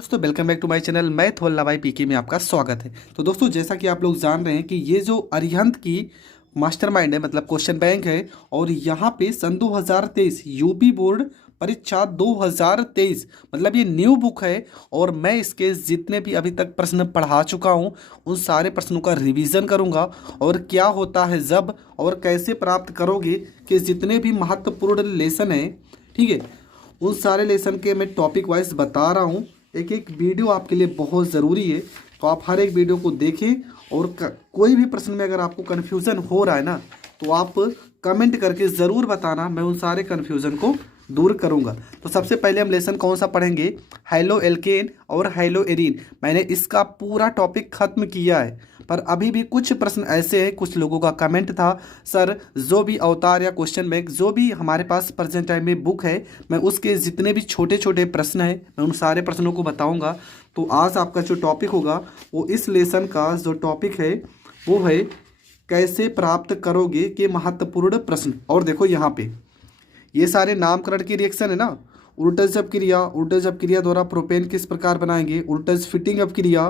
दोस्तों welcome back to my channel. मैं थोल्ला भाई पीके में आपका स्वागत है। तो दोस्तों जैसा कि आप लोग जान रहे हैं कि ये जो अरिहंत की मास्टरमाइंड है मतलब क्वेश्चन बैंक है, और यहाँ पे सन 2023 यूपी बोर्ड परीक्षा 2023 मतलब ये न्यू बुक है। और मैं इसके जितने भी अभी तक प्रश्न पढ़ा चुका हूँ उन सारे प्रश्नों का रिवीजन करूँगा, और क्या होता है जब और कैसे प्राप्त करोगे कि जितने भी महत्वपूर्ण लेसन हैं, ठीक है, उन सारे लेसन के मैं टॉपिक वाइज बता रहा हूँ। एक एक वीडियो आपके लिए बहुत ज़रूरी है, तो आप हर एक वीडियो को देखें। और कोई भी प्रश्न में अगर आपको कन्फ्यूज़न हो रहा है ना, तो आप कमेंट करके ज़रूर बताना, मैं उन सारे कन्फ्यूज़न को दूर करूंगा। तो सबसे पहले हम लेसन कौन सा पढ़ेंगे? हाइलो एल्केन और हाइलो एरीन। मैंने इसका पूरा टॉपिक ख़त्म किया है, पर अभी भी कुछ प्रश्न ऐसे हैं। कुछ लोगों का कमेंट था, सर जो भी अवतार या क्वेश्चन बैंक जो भी हमारे पास प्रेजेंट टाइम में बुक है, मैं उसके जितने भी छोटे छोटे प्रश्न हैं मैं उन सारे प्रश्नों को बताऊंगा। तो आज आपका जो टॉपिक होगा वो इस लेसन का जो टॉपिक है वो है कैसे प्राप्त करोगे के महत्वपूर्ण प्रश्न। और देखो यहाँ पे ये सारे नामकरण की रिएक्शन है ना। उल्टज अपक्रिया, उल्टज अपक्रिया द्वारा प्रोपेन किस प्रकार बनाएंगे? उल्टज फिटिंग अपक्रिया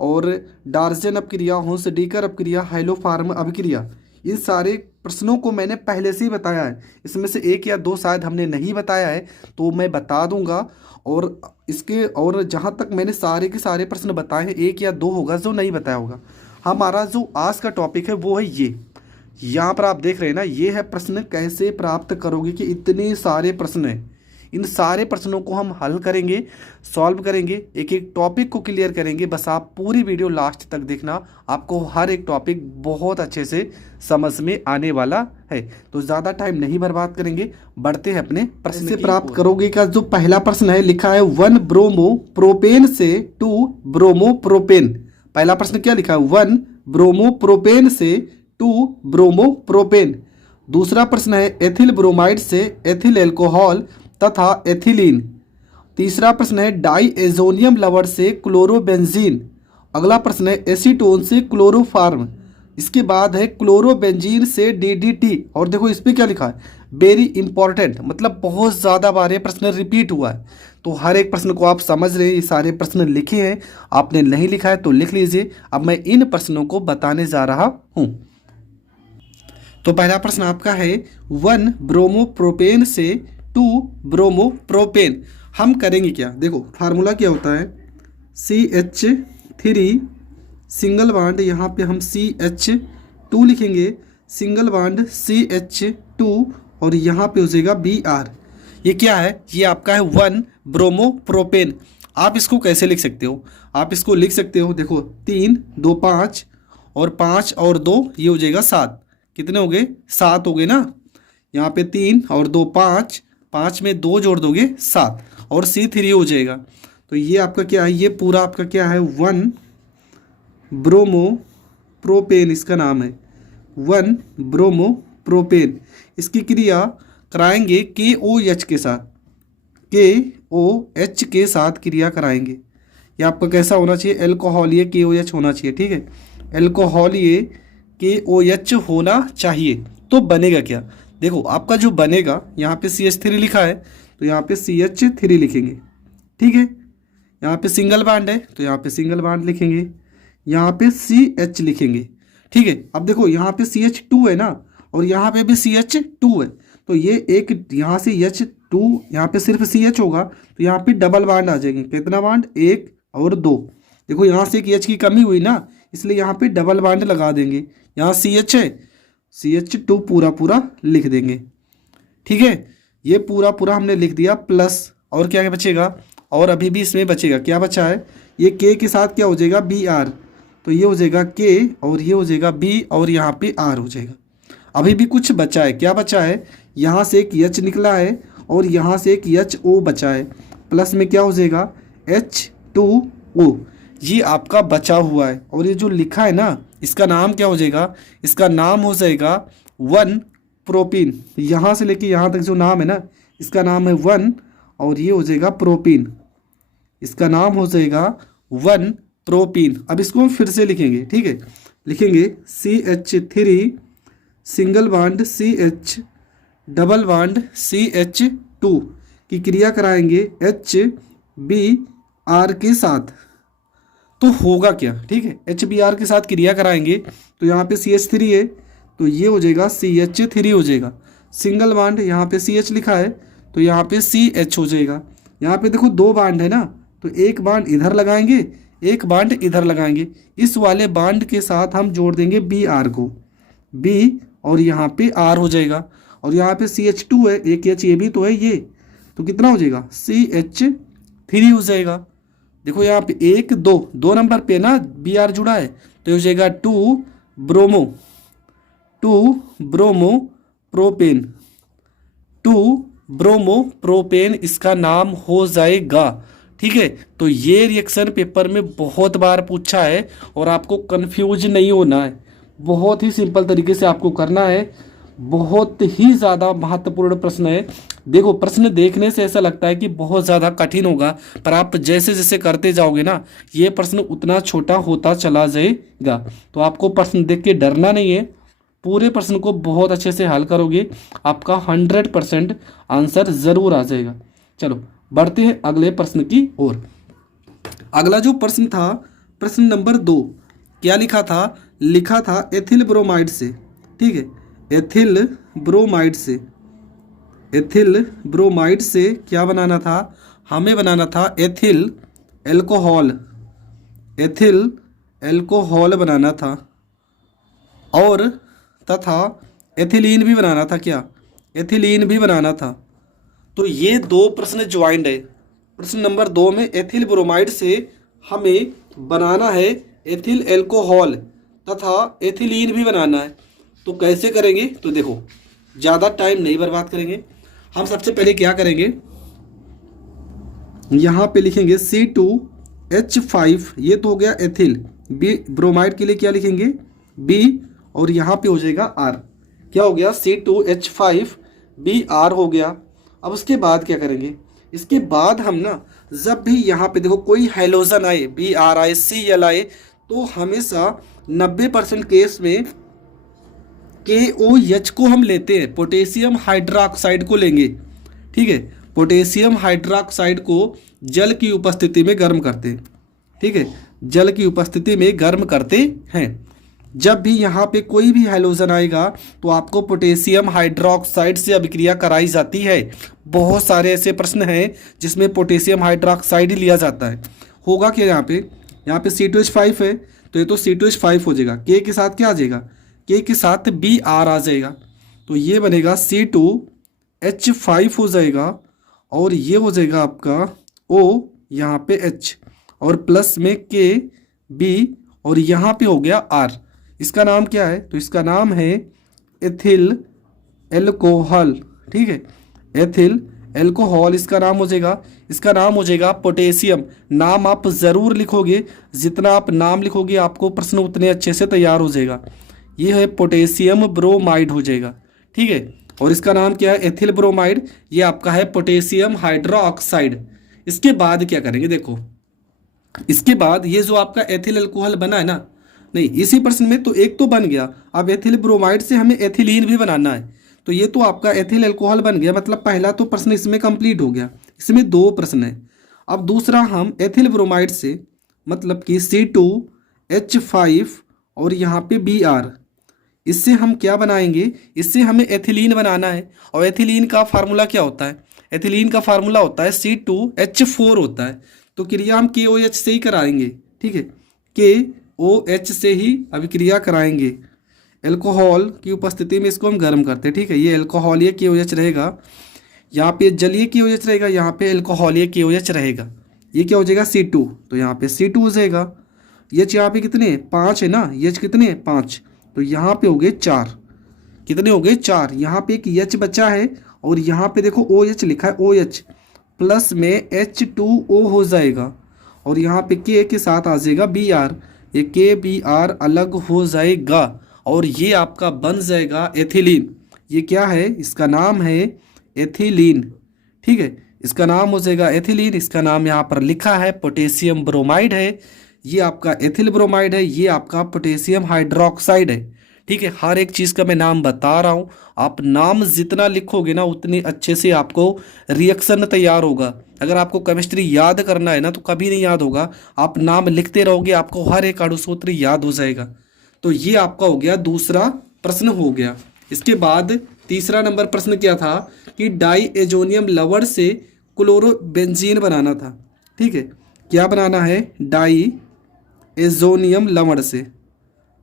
और डार्जन अपक्रिया, होंस डीकर अपक्रिया, हाइलोफार्म अपक्रिया। इन सारे प्रश्नों को मैंने पहले से ही बताया है। इसमें से एक या दो शायद हमने नहीं बताया है, तो मैं बता दूंगा। और इसके और जहाँ तक मैंने सारे के सारे प्रश्न बताए हैं, एक या दो होगा जो नहीं बताया होगा। हमारा जो आज का टॉपिक है वो है ये, यहाँ पर आप देख रहे हैं ना, ये है प्रश्न कैसे प्राप्त करोगे कि इतने सारे प्रश्न हैं। इन सारे प्रश्नों को हम हल करेंगे, सॉल्व करेंगे, एक एक टॉपिक को क्लियर करेंगे। बस आप पूरी वीडियो लास्ट तक देखना, आपको हर एक टॉपिक बहुत अच्छे से समझ में आने वाला है। तो ज़्यादा टाइम नहीं बर्बाद करेंगे, बढ़ते हैं अपने प्रश्न से प्राप्त करोगे का जो पहला प्रश्न है, लिखा है 1 ब्रोमो प्रोपेन से 2 ब्रोमो प्रोपेन। पहला प्रश्न क्या लिखा है? 1 ब्रोमो प्रोपेन से 2 ब्रोमो प्रोपेन। दूसरा प्रश्न है एथिल ब्रोमाइड से एथिल एल्कोहल तथा एथिलीन। तीसरा प्रश्न है डाई एजोनियम लवर से क्लोरोबेंजीन। अगला प्रश्न है एसीटोन से क्लोरोफार्म। इसके बाद है क्लोरोबेंजीन से डीडीटी। और देखो इस पर क्या लिखा है? वेरी इंपॉर्टेंट, मतलब बहुत ज़्यादा बार ये प्रश्न रिपीट हुआ है। तो हर एक प्रश्न को आप समझ रहे हैं, ये सारे प्रश्न लिखे हैं। आपने नहीं लिखा है तो लिख लीजिए। अब मैं इन प्रश्नों को बताने जा रहा हूँ। तो पहला प्रश्न आपका है 1 ब्रोमो प्रोपेन से 2 ब्रोमो प्रोपेन। हम करेंगे क्या? देखो फार्मूला क्या होता है, CH3 सिंगल बॉन्ड, यहाँ पे हम CH2 लिखेंगे, सिंगल बॉन्ड CH2, और यहाँ पे हो जाएगा Br। ये क्या है? ये आपका है 1 ब्रोमो प्रोपेन। आप इसको कैसे लिख सकते हो? आप इसको लिख सकते हो, देखो 3 2 5 और 5 और 2 ये हो जाएगा 7। कितने हो गए? 7 हो गए ना। यहाँ पे 3 और 2 5, 5 में 2 जोड़ दोगे 7, और C3 हो जाएगा। तो ये आपका क्या है? ये पूरा आपका क्या है? 1 ब्रोमो प्रोपेन इसका नाम है, 1 ब्रोमो प्रोपेन। इसकी क्रिया कराएंगे KOH के साथ, KOH के साथ क्रिया कराएंगे। ये आपका कैसा होना चाहिए? एल्कोहल, ये KOH होना चाहिए, ठीक है, एल्कोहल ये KOH होना चाहिए। तो बनेगा क्या? देखो आपका जो बनेगा, यहाँ पे CH3 लिखा है तो यहाँ पे CH3 लिखेंगे, ठीक है। यहाँ पे सिंगल बॉन्ड है तो यहाँ पे सिंगल बॉन्ड लिखेंगे, यहाँ पे CH लिखेंगे, ठीक है। अब देखो यहाँ पे CH2 है ना, और यहाँ पे भी CH2 है, तो ये एक यहाँ से H2, यहाँ पे सिर्फ CH होगा, तो यहाँ पे डबल बॉन्ड आ जाएंगे। कितना बॉन्ड? 1 और 2। देखो यहाँ से एक H की कमी हुई ना, इसलिए यहाँ पे डबल बॉन्ड लगा देंगे। यहाँ CH है, CH2 पूरा पूरा लिख देंगे, ठीक है। ये पूरा पूरा हमने लिख दिया, प्लस और क्या बचेगा? और अभी भी इसमें बचेगा, क्या बचा है? ये K के साथ क्या हो जाएगा? Br। तो ये हो जाएगा K और ये हो जाएगा B, और यहाँ पे R हो जाएगा। अभी भी कुछ बचा है, क्या बचा है? यहाँ से एक H निकला है और यहाँ से एक HO बचा है, प्लस में क्या हो जाएगा? H2O। ये आपका बचा हुआ है। और ये जो लिखा है ना, इसका नाम क्या हो जाएगा? इसका नाम हो जाएगा 1 प्रोपीन। यहाँ से लेके यहाँ तक जो नाम है ना, इसका नाम है 1, और ये हो जाएगा प्रोपीन। इसका नाम हो जाएगा 1 प्रोपीन। अब इसको हम फिर से लिखेंगे, ठीक है, लिखेंगे CH3 single bond CH double bond CH2 की क्रिया कराएंगे HB आर के साथ, तो होगा क्या, ठीक है, HBr के साथ क्रिया कराएंगे तो यहाँ पे CH3 है तो ये हो जाएगा CH3 हो जाएगा। सिंगल बांड, यहाँ पे CH लिखा है तो यहाँ पे CH हो जाएगा। यहाँ पे देखो दो बांड है ना, तो एक बांड इधर लगाएंगे, एक बांड इधर लगाएंगे। इस वाले बांड के साथ हम जोड़ देंगे Br को, B, और यहाँ पे R हो जाएगा। और यहाँ पे CH2 है, एक H ये भी तो है ये, तो कितना हो जाएगा CH3 हो जाएगा। देखो यहाँ पे एक दो, दो नंबर पे ना Br जुड़ा है तो ये हो जाएगा 2 ब्रोमो प्रोपेन, 2 ब्रोमो प्रोपेन इसका नाम हो जाएगा। ठीक है, तो ये रिएक्शन पेपर में बहुत बार पूछा है और आपको कंफ्यूज नहीं होना है, बहुत ही सिंपल तरीके से आपको करना है। बहुत ही ज़्यादा महत्वपूर्ण प्रश्न है। देखो प्रश्न देखने से ऐसा लगता है कि बहुत ज़्यादा कठिन होगा, पर आप जैसे जैसे करते जाओगे ना ये प्रश्न उतना छोटा होता चला जाएगा। तो आपको प्रश्न देख के डरना नहीं है, पूरे प्रश्न को बहुत अच्छे से हल करोगे, आपका 100% आंसर ज़रूर आ जाएगा। चलो बढ़ते हैं अगले प्रश्न की ओर। अगला जो प्रश्न था, प्रश्न नंबर 2, क्या लिखा था? लिखा था एथिल ब्रोमाइड से, ठीक है, एथिल ब्रोमाइड से, एथिल ब्रोमाइड से क्या बनाना था? हमें बनाना था एथिल एल्कोहल, एथिल एल्कोहल बनाना था, और तथा एथिलीन भी बनाना था। क्या? एथिलीन भी बनाना था। तो ये दो प्रश्न ज्वाइंट है। प्रश्न नंबर 2 में एथिल ब्रोमाइड से हमें बनाना है एथिल एल्कोहल तथा एथिलीन भी बनाना है। तो कैसे करेंगे? तो देखो ज़्यादा टाइम नहीं बर्बाद करेंगे। हम सबसे पहले क्या करेंगे, यहाँ पे लिखेंगे C2H5, ये तो हो गया एथिल। बी ब्रोमाइड के लिए क्या लिखेंगे? B, और यहाँ पे हो जाएगा R। क्या हो गया? C2H5Br हो गया। अब उसके बाद क्या करेंगे? इसके बाद हम ना जब भी यहाँ पे देखो कोई हाइड्रोजन आए, Br आए, Cl आए, तो हमेशा 90% केस में KOH को हम लेते हैं, पोटेशियम हाइड्रोक्साइड को लेंगे। ठीक है, पोटेशियम हाइड्रोक्साइड को जल की उपस्थिति में गर्म करते हैं। ठीक है, जल की उपस्थिति में गर्म करते हैं। जब भी यहाँ पे कोई भी हाइड्रोजन आएगा तो आपको पोटेशियम हाइड्रोक्साइड से अभिक्रिया कराई जाती है। बहुत सारे ऐसे प्रश्न हैं जिसमें पोटेशियम हाइड्रोक्साइड ही लिया जाता है। होगा क्या यहाँ पे? यहाँ पे C2H5 है तो ये तो C2H5 हो जाएगा। K के साथ क्या आ जाएगा? K के साथ Br आ जाएगा, तो ये बनेगा C2H5 हो जाएगा, और ये हो जाएगा आपका O, यहाँ पे H, और प्लस में K B, और यहाँ पे हो गया R। इसका नाम क्या है? तो इसका नाम है एथिल एल्कोहल। ठीक है, एथिल एल्कोहल इसका नाम हो जाएगा। इसका नाम हो जाएगा पोटेशियम। नाम आप ज़रूर लिखोगे, जितना आप नाम लिखोगे आपको प्रश्न उतने अच्छे से तैयार हो जाएगा। ये है पोटेशियम ब्रोमाइड हो जाएगा। ठीक है, और इसका नाम क्या है? Ethyl bromide. ये आपका है पोटेशियम हाइड्रोक्साइड। इसके बाद क्या करेंगे? देखो इसके बाद ये जो आपका एथिल अल्कोहल बना है ना, नहीं इसी प्रश्न में तो एक तो बन गया, अब एथिल ब्रोमाइड से हमें एथिलीन भी बनाना है। तो ये तो आपका एथिल अल्कोहल बन गया, मतलब पहला तो प्रश्न इसमें कंप्लीट हो गया। इसमें 2 प्रश्न है। अब दूसरा हम एथिल ब्रोमाइड से, मतलब कि C2H5 और यहाँ पे Br, इससे हम क्या बनाएंगे? इससे हमें एथिलीन बनाना है। और एथिलीन का फार्मूला क्या होता है? एथिलीन का फार्मूला होता है C2H4 होता है। तो क्रिया हम KOH से ही कराएंगे। ठीक है, KOH से ही अभिक्रिया कराएंगे। एल्कोहल की उपस्थिति में इसको हम गर्म करते हैं। ठीक है, ये एल्कोहल ये KOH रहेगा, यहाँ पे जलीय KOH रहेगा, यहाँ पे एल्कोहलीय KOH रहेगा। ये क्या हो जाएगा? C2, तो यहाँ पे C2 हो जाएगा। H यहाँ पे कितने? 5 है ना, H कितने? 5, तो यहाँ पे हो गए 4। कितने हो गए? 4। यहाँ पे एक H बचा है, और यहाँ पे देखो OH लिखा है, OH प्लस में H2O हो जाएगा, और यहाँ पे K के साथ आ जाएगा Br। ये KBr अलग हो जाएगा, और ये आपका बन जाएगा एथिलीन। ये क्या है? इसका नाम है एथिलीन। ठीक है, इसका नाम हो जाएगा एथिलीन। इसका नाम यहाँ पर लिखा है पोटेशियम ब्रोमाइड है। ये आपका एथिल ब्रोमाइड है, ये आपका पोटेशियम हाइड्रोक्साइड है। ठीक है, हर एक चीज़ का मैं नाम बता रहा हूँ। आप नाम जितना लिखोगे ना उतनी अच्छे से आपको रिएक्शन तैयार होगा। अगर आपको केमिस्ट्री याद करना है ना तो कभी नहीं याद होगा, आप नाम लिखते रहोगे आपको हर एक अणुसूत्र याद हो जाएगा। तो ये आपका हो गया दूसरा प्रश्न हो गया। इसके बाद तीसरा नंबर प्रश्न क्या था कि डाई एजोनियम लवण से क्लोरोबेंजीन बनाना था। ठीक है, क्या बनाना है, डाई एजोनियम लवण से,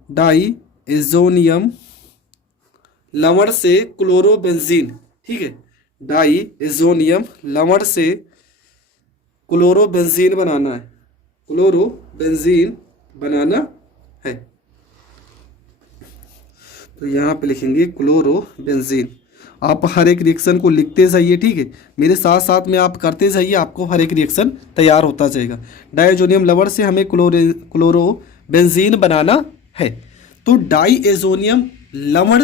डाई एजोनियम लवण से क्लोरोबेंजीन। ठीक है, डाई एजोनियम लवण से क्लोरोबेंजीन बनाना है, क्लोरोबेंजीन बनाना है। तो यहाँ पे लिखेंगे क्लोरोबेंजीन। आप हर एक रिएक्शन को लिखते जाइए, ठीक है, मेरे साथ साथ में आप करते जाइए, आपको हर एक रिएक्शन तैयार होता जाएगा। डाइएजोनियम लवण से हमें क्लोरोबेंजीन बनाना है। तो डाइएजोनियम लवण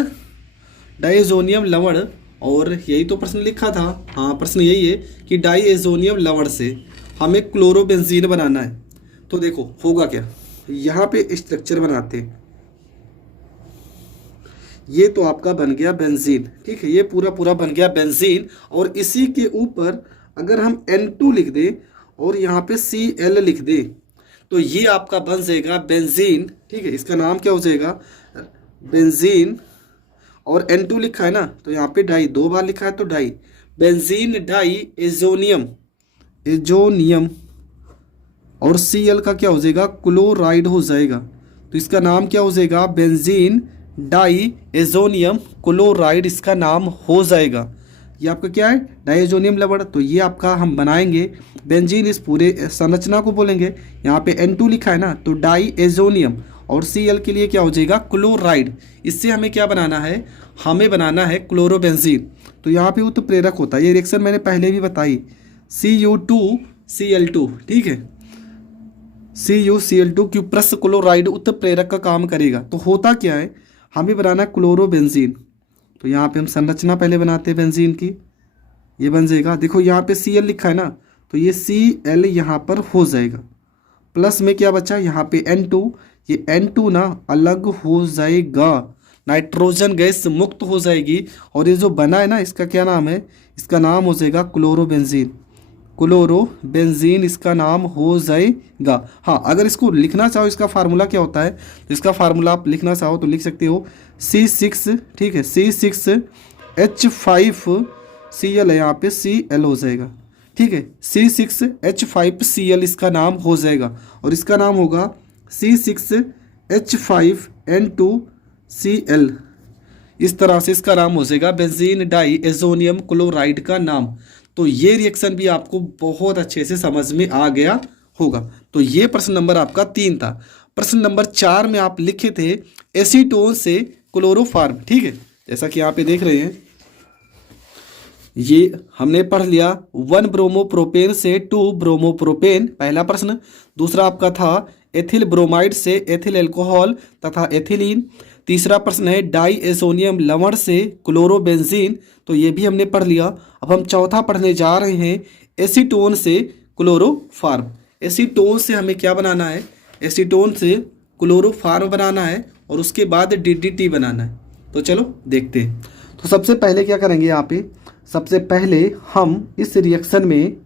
और यही तो प्रश्न लिखा था। हाँ, प्रश्न यही है कि डाइएजोनियम लवण से हमें क्लोरोबेंजीन बनाना है। तो देखो होगा क्या, यहाँ पे स्ट्रक्चर बनाते हैं। ये तो आपका बन गया बेंजीन। ठीक है, ये पूरा बन गया बेंजीन। और इसी के ऊपर अगर हम N2 लिख दें और यहाँ पे Cl लिख दें तो ये आपका बन जाएगा बेंजीन। ठीक है, इसका नाम क्या हो जाएगा, बेंजीन। और N2 लिखा है ना तो यहाँ पे डाई, दो बार लिखा है तो डाई, बेंजीन डाई एजोनियम। और Cl का क्या हो जाएगा, क्लोराइड हो जाएगा। तो इसका नाम क्या हो जाएगा, बेंजीन डाई एजोनियम क्लोराइड इसका नाम हो जाएगा। ये आपका क्या है, डाइएजोनियम लवण। तो ये आपका हम बनाएंगे बेंजीन, इस पूरे संरचना को बोलेंगे। यहाँ पे N2 लिखा है ना तो डाई एजोनियम, और Cl के लिए क्या हो जाएगा, क्लोराइड। इससे हमें क्या बनाना है, हमें बनाना है क्लोरोबेंजीन। तो यहाँ पे उत्प्रेरक होता है, ये रिएक्शन मैंने पहले भी बताई, CU2Cl2। ठीक है, CuCl2 क्यूप्रस क्लोराइड उत्प्रेरक का काम करेगा। तो होता क्या है, हमें बनाना क्लोरोबेंजीन। तो यहाँ पे हम संरचना पहले बनाते हैं बेंजीन की, ये बन जाएगा। देखो यहाँ पे Cl लिखा है ना तो ये Cl यहाँ पर हो जाएगा। प्लस में क्या बचा, यहाँ पे N2, ये N2 ना अलग हो जाएगा, नाइट्रोजन गैस मुक्त हो जाएगी। और ये जो बना है ना इसका क्या नाम है, इसका नाम हो जाएगा क्लोरोबेंजीन। क्लोरोबेंजीन इसका नाम हो जाएगा। हाँ, अगर इसको लिखना चाहो इसका फार्मूला क्या होता है, तो इसका फार्मूला आप लिखना चाहो तो लिख सकते हो C6। ठीक है, C6H5Cl है, यहाँ पे Cl हो जाएगा। ठीक है, C6H5Cl इसका नाम हो जाएगा। और इसका नाम होगा C6H5N2Cl। इस तरह से इसका नाम हो जाएगा बेंजीन डाई एजोनियम क्लोराइड का नाम। तो ये रिएक्शन भी आपको बहुत अच्छे से समझ में आ गया होगा। तो ये प्रश्न नंबर आपका 3 था। प्रश्न नंबर 4 में आप लिखे थे एसीटोन से क्लोरोफार्म। ठीक है, जैसा कि यहाँ पे देख रहे हैं, ये हमने पढ़ लिया 1 ब्रोमोप्रोपेन से 2 ब्रोमोप्रोपेन, पहला प्रश्न। दूसरा आपका था एथिल ब्रोमाइड से एथिल एल्कोहल तथा एथिलीन। तीसरा प्रश्न है डाई एजोनियम लवण से क्लोरोबेंजीन, तो ये भी हमने पढ़ लिया। अब हम चौथा पढ़ने जा रहे हैं एसीटोन से क्लोरोफार्म। एसीटोन से हमें क्या बनाना है, एसीटोन से क्लोरोफार्म बनाना है और उसके बाद DDT बनाना है। तो चलो देखते हैं। तो सबसे पहले क्या करेंगे, यहाँ पे सबसे पहले हम इस रिएक्शन में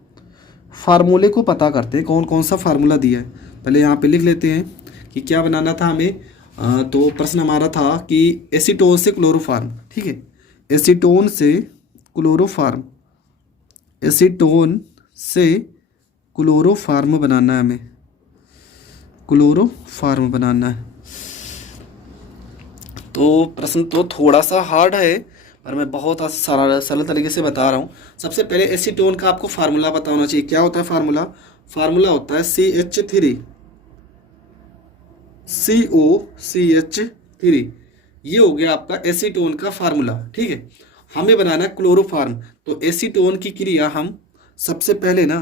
फार्मूले को पता करते हैं, कौन कौन सा फार्मूला दिया है। पहले यहाँ पे लिख लेते हैं कि क्या बनाना था हमें। तो प्रश्न हमारा था कि एसीटोन से क्लोरोफार्म। ठीक है, एसीटोन से क्लोरोफार्म, एसीटोन से क्लोरोफार्म बनाना है, हमें क्लोरोफार्म बनाना है। तो प्रश्न तो थोड़ा सा हार्ड है पर मैं बहुत सरल तरीके से बता रहा हूँ। सबसे पहले एसीटोन का आपको फार्मूला पता होना चाहिए। क्या होता है फार्मूला, फार्मूला होता है CH3 COCH3। ये हो गया आपका एसीटोन का फार्मूला। ठीक है, हमें बनाना है क्लोरोफार्म। तो एसीटोन की क्रिया हम सबसे पहले ना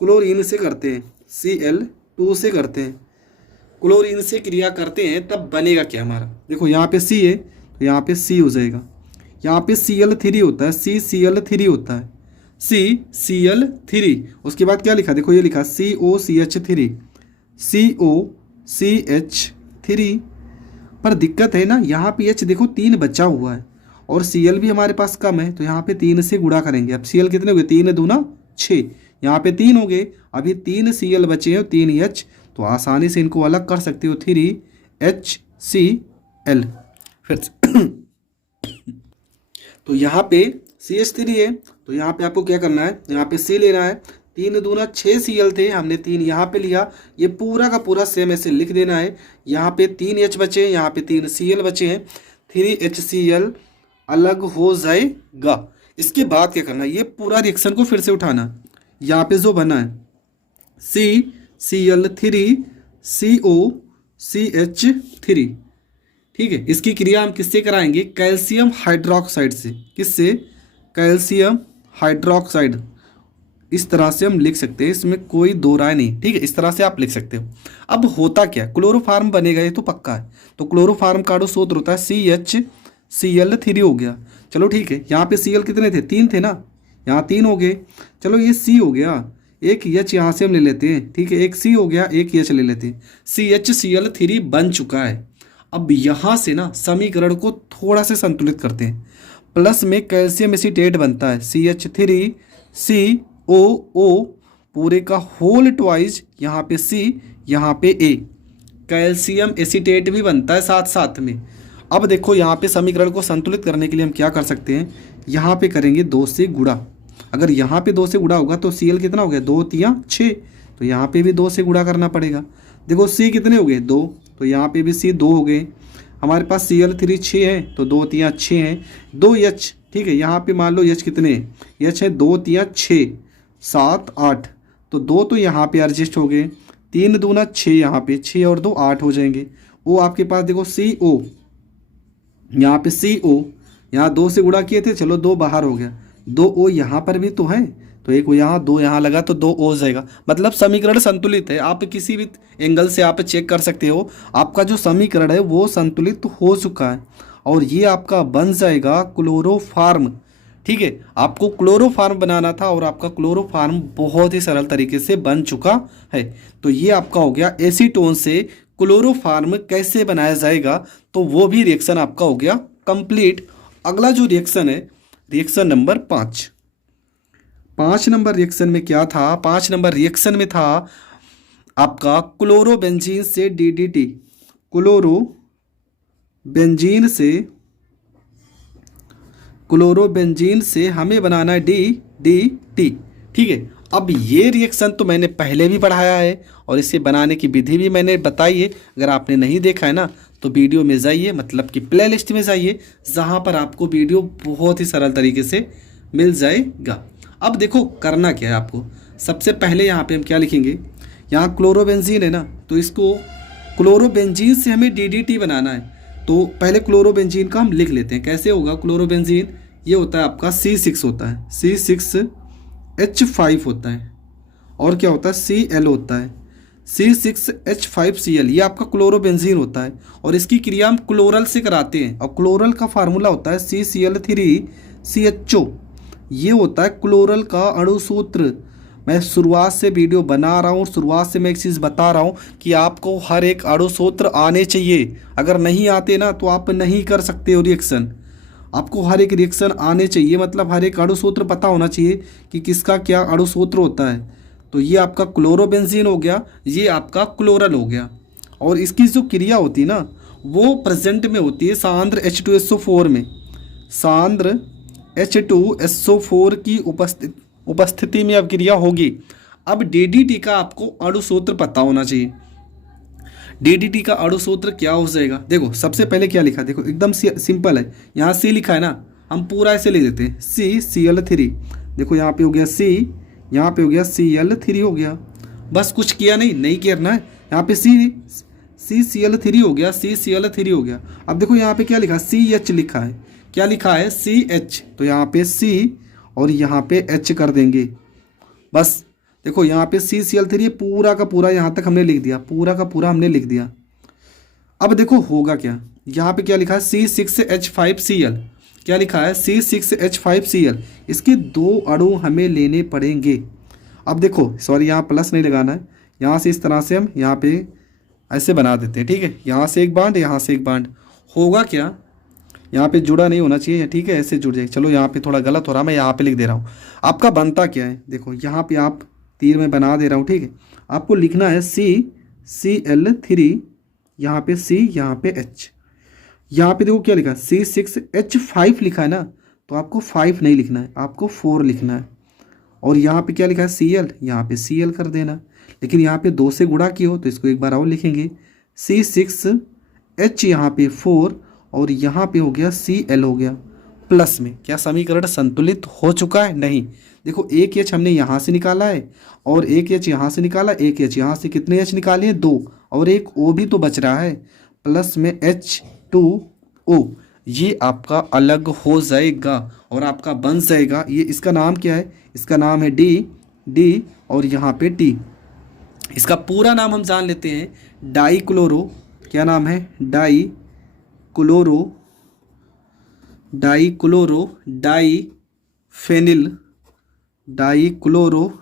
क्लोरीन से करते हैं, Cl2 से करते हैं, क्लोरीन से क्रिया करते हैं, तब बनेगा क्या हमारा। देखो यहाँ पे C है तो यहाँ पे C हो जाएगा, यहाँ पे Cl3 होता है, CCl3 होता है, CCl3। उसके बाद क्या लिखा, देखो ये लिखा COCH3, COCH3 पर दिक्कत है ना, यहाँ पे H देखो 3 बचा हुआ है और Cl भी हमारे पास कम है, तो यहाँ पे 3 से गुणा करेंगे। अब Cl कितने हो गए, 3 दूना 6, यहाँ पे 3 हो गए, अभी 3 Cl बचे हैं, 3 H, तो आसानी से इनको अलग कर सकते हो, 3HCl। फिर तो यहाँ पे CH3 है, तो यहाँ पे आपको क्या करना है, यहाँ पे C लेना है, 3 दूना 6 Cl थे, हमने 3 यहाँ पे लिया, ये पूरा का पूरा सेम ऐसे लिख देना है। यहाँ पे 3 H बचे हैं, यहाँ पे 3 Cl बचे हैं, 3HCl अलग हो जाएगा। इसके बाद क्या करना है, ये पूरा रिएक्शन को फिर से उठाना, यहाँ पे जो बना है CCl3 COCH3, ठीक है। इसकी क्रिया हम किससे कराएंगे, कैल्शियम हाइड्रोक्साइड से। किससे, कैल्शियम हाइड्रोक्साइड। इस तरह से हम लिख सकते हैं, इसमें कोई दो राय नहीं, ठीक है, इस तरह से आप लिख सकते हो। अब होता क्या, क्लोरोफार्म बनेगा, ये तो पक्का है। तो क्लोरोफार्म का सूत्र होता है CHCl3 हो गया। चलो ठीक है, यहाँ पे Cl कितने थे, 3 थे ना, यहाँ 3 हो गए। चलो ये C हो गया, एक H यहाँ से हम ले लेते हैं, ठीक है, एक C हो गया, एक H ले लेते हैं, CHCl3 बन चुका है। अब यहाँ से ना समीकरण को थोड़ा से संतुलित करते हैं, प्लस में कैल्शियम एसीटेट बनता है CH3COO पूरे का होल ट्वाइस, यहाँ पे C यहाँ पे A, कैल्शियम एसीटेट भी बनता है साथ साथ में। अब देखो यहाँ पे समीकरण को संतुलित करने के लिए हम क्या कर सकते हैं, यहाँ पे करेंगे 2 से गुणा। अगर यहाँ पे 2 से गुणा होगा तो Cl कितना हो गया, 2 तिया 6, तो यहाँ पे भी 2 से गुणा करना पड़ेगा। देखो C कितने हो गए, 2, तो यहाँ पे भी C 2 हो गए। हमारे पास Cl3 6 है, तो 2 तिया 6 हैं, 2 H, ठीक है, यहाँ पे मान लो H कितने, H है 2 तिया 6 7 8, तो 2 तो यहाँ पे एडजस्ट हो गए, 3 दूना 6, यहाँ पे 6 और 2 8 हो जाएंगे। वो आपके पास देखो CO, यहाँ पे CO, यहाँ 2 से गुणा किए थे, चलो 2 बाहर हो गया, 2 O यहाँ पर भी तो है, तो एक यहाँ 2 यहाँ लगा तो 2 O जाएगा। मतलब समीकरण संतुलित है, आप किसी भी एंगल से आप चेक कर सकते हो, आपका जो समीकरण है वो संतुलित हो चुका है और ये आपका बन जाएगा क्लोरोफार्म, ठीक है। आपको क्लोरोफार्म बनाना था और आपका क्लोरोफार्म बहुत ही सरल तरीके से बन चुका है। तो ये आपका हो गया एसीटोन से क्लोरोफार्म कैसे बनाया जाएगा, तो वो भी रिएक्शन आपका हो गया कंप्लीट। अगला जो रिएक्शन है, रिएक्शन नंबर 5 नंबर रिएक्शन में क्या था, 5 नंबर रिएक्शन में था आपका क्लोरोबेंजीन से DDT, क्लोरोबेंजीन से हमें बनाना है DDT, ठीक है। अब ये रिएक्शन तो मैंने पहले भी पढ़ाया है और इसे बनाने की विधि भी मैंने बताई है। अगर आपने नहीं देखा है ना तो वीडियो में जाइए, मतलब कि प्लेलिस्ट में जाइए, जहाँ पर आपको वीडियो बहुत ही सरल तरीके से मिल जाएगा। अब देखो करना क्या है आपको, सबसे पहले यहाँ पे हम क्या लिखेंगे, यहाँ क्लोरोबेंजीन है ना, तो इसको क्लोरोबेंजीन से हमें DDT बनाना है। तो पहले क्लोरोबेंजीन का हम लिख लेते हैं, कैसे होगा, क्लोरोबेंजीन ये होता है आपका C6 होता है, C6H5 होता है, और क्या होता है Cl होता है, C6H5Cl, ये आपका क्लोरोबेंजीन होता है और इसकी क्रिया हम क्लोरल से कराते हैं और क्लोरल का फार्मूला होता है CCl3CHO, ये होता है क्लोरल का अणुसूत्र। मैं शुरुआत से वीडियो बना रहा हूँ, शुरुआत से मैं एक चीज़ बता रहा हूँ कि आपको हर एक अणुसूत्र आने चाहिए, अगर नहीं आते ना तो आप नहीं कर सकते हो रिएक्शन। आपको हर एक रिएक्शन आने चाहिए, मतलब हर एक अणुसूत्र पता होना चाहिए कि किसका क्या अणुसूत्र होता है। तो ये आपका क्लोरोबेंजीन हो गया, ये आपका क्लोरल हो गया, और इसकी जो क्रिया होती है ना वो प्रेजेंट में होती है सांद्र H2SO4 में, सांद्र H2SO4 की उपस्थिति में अब क्रिया होगी। अब DDT का आपको अणुसूत्र पता होना चाहिए। DDT का अणुसूत्र क्या हो जाएगा, देखो सबसे पहले क्या लिखा, देखो एकदम सिंपल है, यहाँ C लिखा है ना, हम पूरा ऐसे लिख देते हैं CCl3, देखो यहाँ पे हो गया C, यहाँ पे हो गया Cl3 हो गया, बस कुछ किया नहीं करना है, यहाँ पे CCl3 हो गया, CCl3 हो गया। अब देखो यहाँ पे क्या लिखा, CH लिखा है, क्या लिखा है CH, तो यहाँ पे C और यहाँ पे H कर देंगे, बस देखो यहाँ पे CCl3 पूरा का पूरा यहाँ तक हमने लिख दिया, पूरा का पूरा हमने लिख दिया। अब देखो होगा क्या, यहाँ पे क्या लिखा है C6H5Cl, क्या लिखा है C6H5Cl, इसके 2 अणु हमें लेने पड़ेंगे। अब देखो सॉरी यहाँ प्लस नहीं लगाना है, यहाँ से इस तरह से हम यहाँ पे ऐसे बना देते हैं, ठीक है। यहाँ से एक बांड, यहाँ से एक बांड, होगा क्या, यहाँ पे जुड़ा नहीं होना चाहिए, ठीक है, ऐसे जुड़ जाएगा। चलो यहाँ पे थोड़ा गलत हो रहा, मैं यहाँ पे लिख दे रहा हूँ। आपका बनता क्या है, देखो यहाँ पे आप तीर में बना दे रहा हूँ, ठीक है। आपको लिखना है CCl3, यहाँ पे C, यहाँ पे H। यहाँ पे देखो क्या लिखा है, C6H5 लिखा है ना, तो आपको 5 नहीं लिखना है, आपको 4 लिखना है। और यहाँ पे क्या लिखा है Cl, यहाँ पे Cl कर देना। लेकिन यहाँ पे 2 से गुणा किया हो तो इसको एक बार और लिखेंगे, C6H यहाँ पे 4 और यहाँ पे हो गया Cl हो गया प्लस में। क्या समीकरण संतुलित हो चुका है? नहीं। देखो एक H हमने यहाँ से निकाला है और एक H यहाँ से निकाला, एक H यहाँ से, कितने H निकाले हैं? 2, और एक O भी तो बच रहा है, प्लस में H2O। ये आपका अलग हो जाएगा और आपका बन जाएगा ये। इसका नाम क्या है? इसका नाम है D और यहाँ पे T। इसका पूरा नाम हम जान लेते हैं, डाइक्लोरो, क्या नाम है? डाइक्लोरो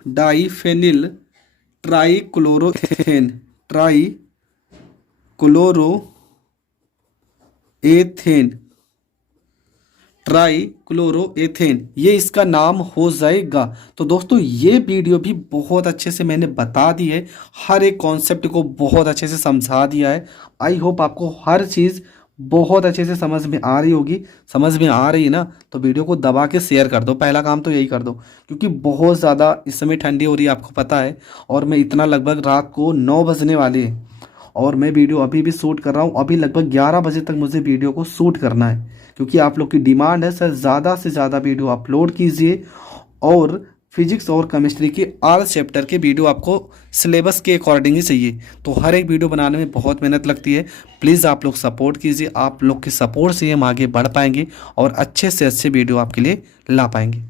डाइफेनिल ट्राइक्लोरोएथेन, ये इसका नाम हो जाएगा। तो दोस्तों ये वीडियो भी बहुत अच्छे से मैंने बता दी है, हर एक कॉन्सेप्ट को बहुत अच्छे से समझा दिया है। आई होप आपको हर चीज़ बहुत अच्छे से समझ में आ रही होगी। समझ में आ रही है ना, तो वीडियो को दबा के शेयर कर दो, पहला काम तो यही कर दो, क्योंकि बहुत ज़्यादा इस समय ठंडी हो रही है, आपको पता है। और मैं इतना लगभग रात को 9 बजने वाले हैं और मैं वीडियो अभी भी शूट कर रहा हूँ। अभी लगभग 11 बजे तक मुझे वीडियो को शूट करना है, क्योंकि आप लोग की डिमांड है सर ज़्यादा से ज़्यादा वीडियो अपलोड कीजिए। और फिजिक्स और केमिस्ट्री के ऑल चैप्टर के वीडियो आपको सिलेबस के अकॉर्डिंग ही चाहिए, तो हर एक वीडियो बनाने में बहुत मेहनत लगती है। प्लीज़ आप लोग सपोर्ट कीजिए, आप लोग के सपोर्ट से हम आगे बढ़ पाएंगे और अच्छे से अच्छे वीडियो आपके लिए ला पाएंगे।